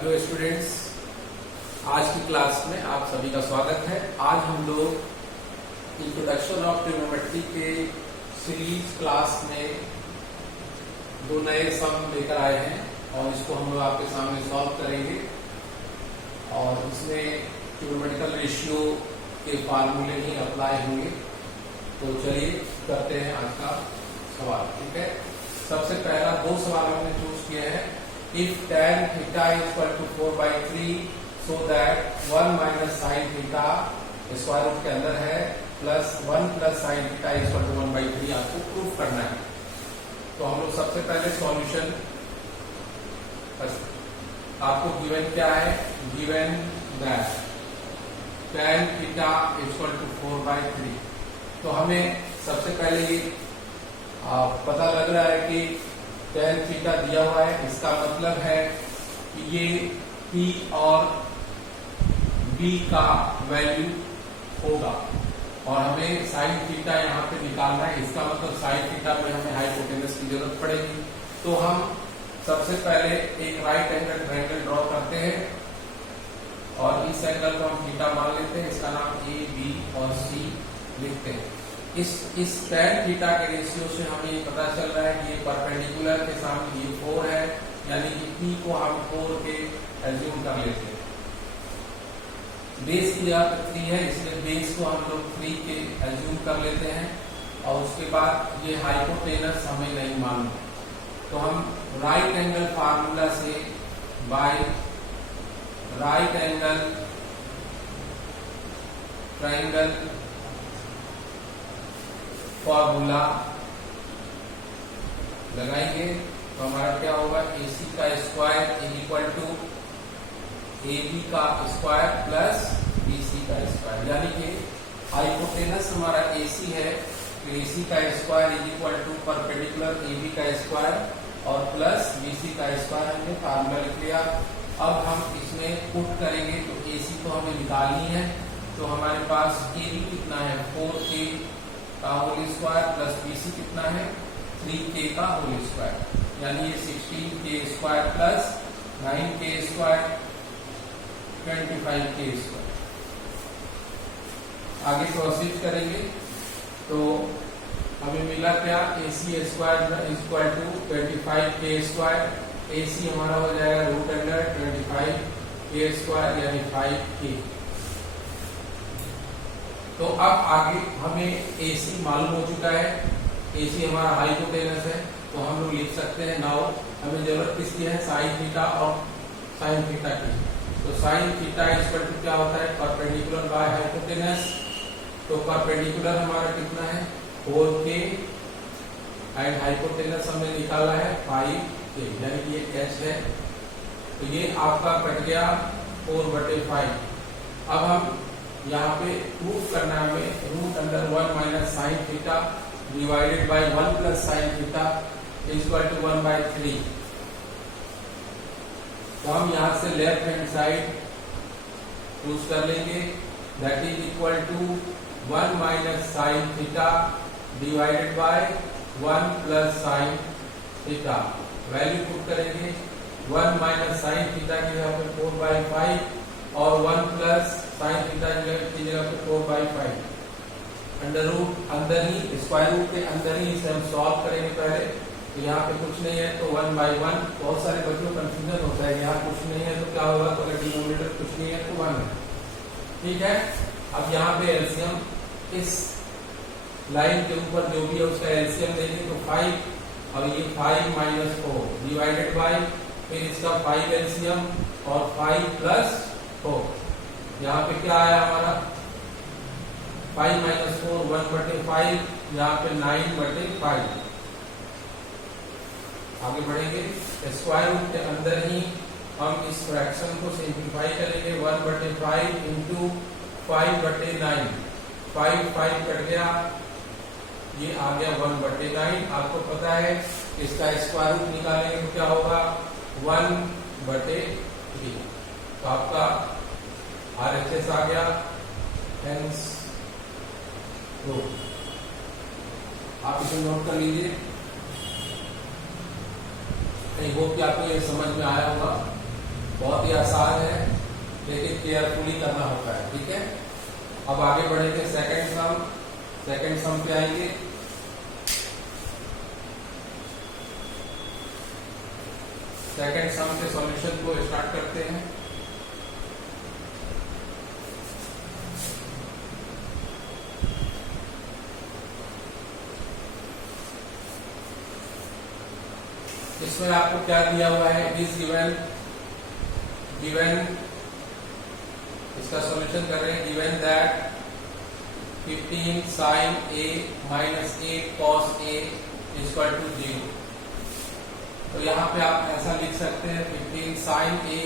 Hello students, आज की class में आप सभी का स्वागत है। आज हम लोग इंट्रोडक्शन ऑफ ट्रिग्नोमेट्री के सीरीज क्लास में दो नए सम लेकर आए हैं और इसको हम लोग आपके सामने सॉल्व करेंगे। और इसमें ट्रिग्नोमेट्रिकल रेशियो के फार्मूले ही अप्लाई होंगे। तो चलिए करते हैं आज का सवाल। ठीक है, सबसे पहला दो सवाल हमने चूज किया है। If tan theta is equal to 4/3 so that 1 minus sin theta square root के अंदर है plus 1 plus sin theta is equal to 1/3 आपको प्रूफ करना है। तो हम लोग सबसे पहले सॉल्यूशन, आपको गिवन क्या है, given that tan theta is equal to 4/3। तो हमें सबसे पहले ये पता लग रहा है कि tan थीटा दिया हुआ है, इसका मतलब है कि ये P और B का वैल्यू होगा और हमें sin थीटा यहाँ पे निकालना है। इसका मतलब sin थीटा में हमें हाइपोटेनस की जरूरत पड़ेगी। तो हम सबसे पहले एक राइट एंगल ट्रायंगल ड्रॉ करते हैं और इस एंगल को हम थीटा मान लेते हैं। इसका नाम A, B और C लिखते हैं। इस tan थीटा के रेशियो से हमें ये पता चल रहा है कि ये परपेंडिकुलर के सामने ये 4 है, यानी कि P को हम 4 के एज्यूम कर लेते हैं। बेस की यहाँ पे 3 है, इसलिए बेस को हम लोग 3 के एज्यूम कर लेते हैं। और उसके बाद ये हाइपोटेनस हमें नहीं मालूम, तो हम राइट एंगल फार्मूला से by right angle triangle formula लगाएंगे। तो हमारा क्या होगा, AC का square is equal to AB का स्क्वायर प्लस BC का स्क्वायर, यानी कि हाइपोटेनस हमारा AC है तो AC का square is equal to perpendicular AB का स्क्वायर और प्लस BC का स्क्वायर। हमने फार्मूला लिख लिया। अब हम इसमें पुट करेंगे तो AC को हमें निकालनी है। तो हमारे पास AB कितना है, 4A का होल स्क्वायर प्लस BC कितना है, 3K का होल स्क्वायर, यानी ये 16K square plus 9K square 25K square. आगे प्रोसीड करेंगे तो हमें मिला क्या, AC square equal to 25K square. AC हमारा हो जाएगा रूट अंडर 25K स्क्वायर यानी 5K। तो अब आगे हमें AC मालूम हो चुका है, AC हमारा हाइपोटेनस है, तो हम लोग लिख सकते हैं। नाउ हमें जरूरत किसकी है, साइन थीटा और साइन थीटा की। तो साइन थीटा इक्वल टू क्या होता है, परपेंडिकुलर बाय हाइपोटेनस। तो परपेंडिकुलर हमारा कितना है, 4K एंड हाइपोटेनस हमने निकाला है 5K, यानी कि ये H है। तो ये आपका कट गया 4/5। अब हम यहाँ पे प्रूफ करना है हमें, root under 1 minus sine theta divided by 1 plus sine theta equal to 1/3। तो हम यहाँ से लेफ्ट हैंड साइड चूज कर लेंगे, that is equal to 1 minus sine theta divided by 1 plus sine theta. Value put करेंगे, 1 माइनस साइन थीटा की जगह पे 4/5 और 1 प्लस साइन थीटा की जगह पे 4/5। अंडर रूट अंदर ही, स्क्वायर रूट के अंदर ही इसे हम सॉल्व करेंगे पहले। तो यहाँ पे कुछ नहीं है तो 1/1। बहुत सारे बच्चों को कंफ्यूजन होता है, यहाँ कुछ नहीं है तो क्या होगा, तो अगर डिनोमिनेटर कुछ नहीं है तो 1 है। ठीक है, अब यहाँ पे एलसीएम, इस लाइन के ऊपर जो भी है उसका एलसीएम देंगे तो 5 और ये 5 माइनस 4 डिवाइडेड बाय, फिर इसका 5 एलसीएम और 5 प्लस 4। यहाँ पे क्या आया हमारा, 5 माइनस 4 1/5, यहाँ पे 9/5। आगे बढ़ेंगे, स्क्वायर रूट के अंदर ही हम इस फ्रैक्शन को सिंप्लीफाई करेंगे। 1/5 इंटू 5/9, 5 कट गया, ये आ गया 1/9। आपको पता है इसका स्क्वायर रूट निकालेंगे तो क्या होगा, 1/3। तो आपका RHS आ गया, हेंस आप इसे नोट कर लीजिए। आई होप कि आपको ये समझ में आया होगा। बहुत ही आसान है, लेकिन केयरफुली करना होता है। ठीक है, अब आगे बढ़ेंगे। सेकंड सम पे आएंगे। सेकंड सम के सॉल्यूशन को स्टार्ट करते हैं। इसमें आपको क्या दिया हुआ है? इज गिवन इसका सॉल्यूशन कर रहे हैं। Given that 15 sin a minus 8 cos a is equal to 0। तो यहाँ पे आप ऐसा लिख सकते हैं 15 sin a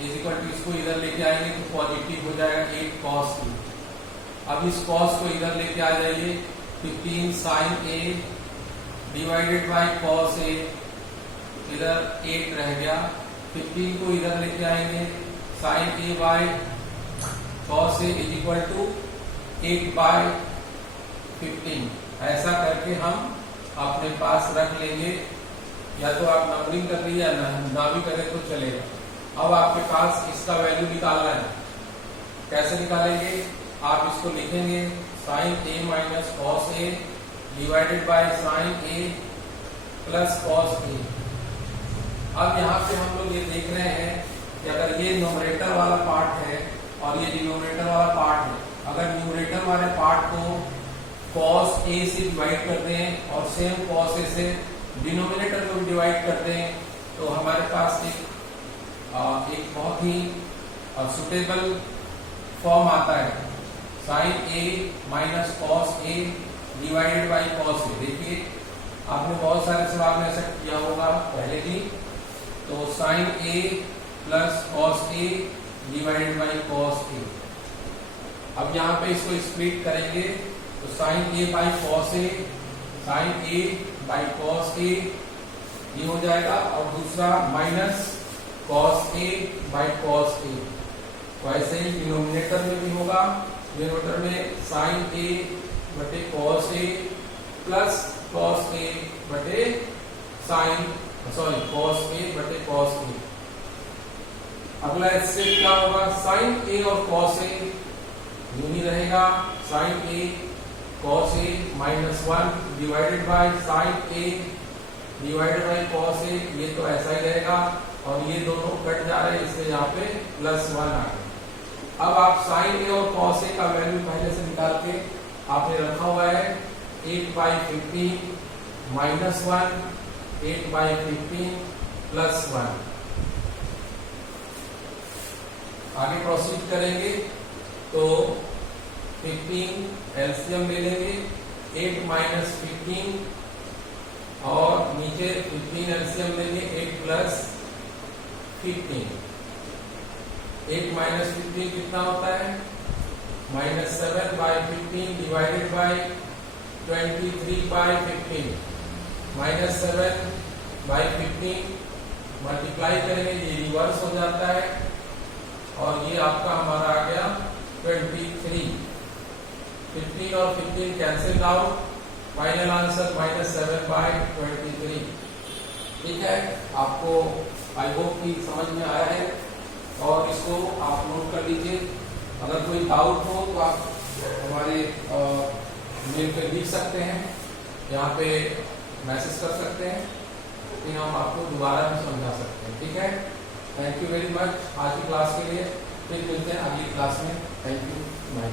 is equal to, इसको इधर लेके आएंगे तो पॉजिटिव हो जाएगा 8 cos a। अब इस cos को इधर लेके आ जाइए, 15 sin a divided by cos a, इधर 8 रह गया। 15 को इधर लेके आएंगे, sin a by cos a is equal to 8 by 15। ऐसा करके हम अपने पास रख लेंगे, या तो आप नंबरिंग कर लीजिए या ना भी करें तो चलेगा। अब आपके पास इसका वैल्यू निकालना है। कैसे निकालेंगे? आप इसको लिखेंगे sin a minus cos a divided by sin a plus cos a। अब यहाँ पे हम लोग ये देख रहे हैं कि अगर ये न्यूमरेटर वाला पार्ट है और ये डिनोमिनेटर वाला पार्ट है, अगर न्यूमरेटर वाले पार्ट को cos a से डिवाइड करते हैं और सेम cos a से डिनोमिनेटर को भी डिवाइड करते हैं, तो हमारे पास एक बहुत ही सुटेबल फॉर्म आता है, sin a minus cos a divided by cos a। देखिए आपने बहुत सारे सवाल में ऐसा किया होगा पहले भी। तो sin a plus cos a divided by cos a। अब यहाँ पे इसको स्प्लिट करेंगे तो sin a by cos a, sin a by cos a ये हो जाएगा, और दूसरा minus cos a by cos a। तो ऐसे ही डिनोमिनेटर में भी होगा। डिनोमिनेटर में sin a बटे cos a plus cos a बटे cos a बटे cos a। अगला इससे क्या होगा? sin a और cos a यूं ही रहेगा, sin a cos a minus 1 divided by sin a divided by cos a। ये तो ऐसा ही रहेगा, और ये दोनों कट जा रहे हैं, इसलिए यहाँ पे प्लस 1 आ गया। अब आप sin a और cos a का वैल्यू पहले से निकाल के आपने रखा हुआ है 8 बाई 15 माइनस 1, 8 बाई 15 प्लस 1। आगे प्रोसीड करेंगे तो 15 एलसीएम ले लेंगे, 8 माइनस 15 और नीचे 15 एलसीएम लेंगे, 8 प्लस 15। 8 माइनस 15 कितना होता है? Minus 7 by 15 divided by 23 by 15। Minus 7 by 15 multiply करेंगे, ये रिवर्स हो जाता है, और ये आपका हमारा आ गया 23। 15 और 15 cancel out, final answer minus 7 by 23। ठीक है, आपको आई होप कि समझ में आया है, और इसको आप नोट कर लीजिए। अगर कोई डाउट हो तो आप हमारे मेल पे लिख सकते हैं, यहाँ पे मैसेज कर सकते हैं, फिर हम आपको दोबारा भी समझा सकते हैं। ठीक है, थैंक यू वेरी मच आज की क्लास के लिए। फिर मिलते हैं अगली क्लास में। Thank you, bye.